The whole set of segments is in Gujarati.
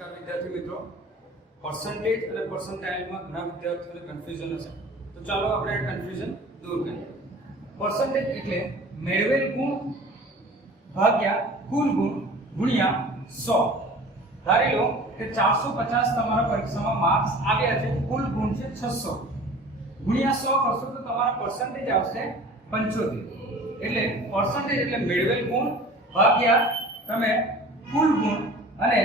નમસ્કાર વિદ્યાર્થી મિત્રો, પર્સન્ટેજ અને પર્સન્ટાઇલમાં ઘણા વિદ્યાર્થીઓને કન્ફ્યુઝન હશે, તો ચાલો આપણે આ કન્ફ્યુઝન દૂર કરીએ. પર્સન્ટેજ એટલે મેળવેલ ગુણ ભાગ્યા કુલ ગુણ ગુણ્યા 100. ધારી લો કે 450 તમારા પરીક્ષામાં માર્ક્સ આવ્યા છે, કુલ ગુણ છે 600, ગુણ્યા 100 કરશો તો તમારા પર્સન્ટેજ આવશે 75. એટલે પર્સન્ટેજ એટલે મેળવેલ ગુણ ભાગ્યા તમે કુલ ગુણ અને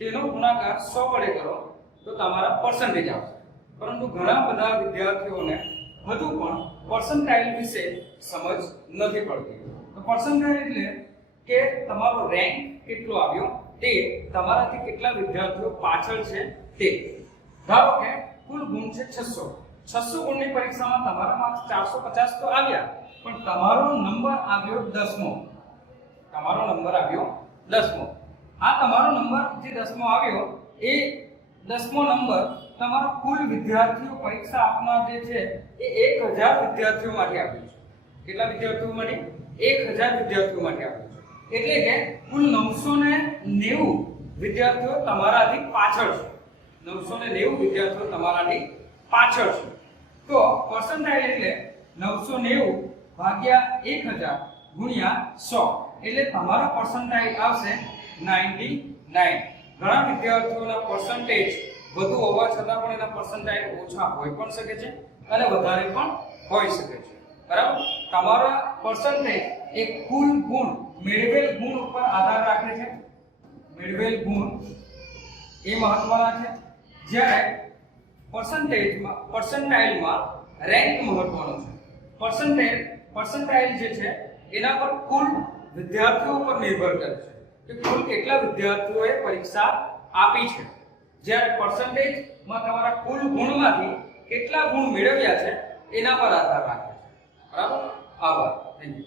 તેનો ગુણાકાર 100 વડે કરો તો તમારા પર્સન્ટેજ આવશે. પરંતુ ઘણા બધા વિદ્યાર્થીઓને હજુ પણ પર્સન્ટાઇલ વિશે સમજ નથી પડતી. તો પર્સન્ટાઇલ એટલે કે તમારો રેન્ક કેટલો આવ્યો તે તમારાથી કેટલા વિદ્યાર્થીઓ પાછળ છે તે. ધારો કે કુલ ગુણ છે 600 ગુણની પરીક્ષામાં તમારા માર્ક્સ 450 તો આવ્યા, પણ તમારો નંબર આવ્યો 10મો. તમારો નંબર આવ્યો 10મો. આ તમારો નંબર જે 10મો આવ્યો એ 10મો નંબર તમારો કુલ વિદ્યાર્થીઓ પરીક્ષા આપનાર જે છે એ 1000 વિદ્યાર્થીઓ માટે આપ્યો છે. કેટલા વિદ્યાર્થીઓ માટે? 1000 વિદ્યાર્થીઓ માટે આપ્યો છે. એટલે કે કુલ 990 વિદ્યાર્થીઓ તમારાથી પાછળ છે. 990 વિદ્યાર્થીઓ તમારાથી પાછળ છે. તો પર્સન્ટાઇલ એટલે 990 ભાગ્યા 1000 ગુણ્યા 100 એટલે તમારો પર્સન્ટાઇલ આવશે 99. ઘણા વિદ્યાર્થીઓના પર્સન્ટેજ વધુ હોવા છતાં પણ એના પર્સન્ટાઇલ ઓછા હોઈ પણ શકે છે અને વધારે પણ હોઈ શકે છે. બરાબર? તમારા પર્સન્ટેજ એ કુલ ગુણ મેળવેલ ગુણ ઉપર આધાર રાખે છે. મેળવેલ ગુણ એ મહત્વના છે, જ્યારે પર્સન્ટાઇલમાં રેન્ક મહત્વનો છે. પર્સન્ટાઇલ જે છે એના પર કુલ વિદ્યાર્થીઓ પર નિર્ભર કરે છે કે કુલ કેટલા વિદ્યાર્થીઓએ પરીક્ષા આપી છે, જ્યારે પર્સન્ટેજમાં તમારા કુલ ગુણમાંથી કેટલા ગુણ મેળવ્યા છે એના પર આધાર રાખે છે. બરાબર? આભાર. Thank you.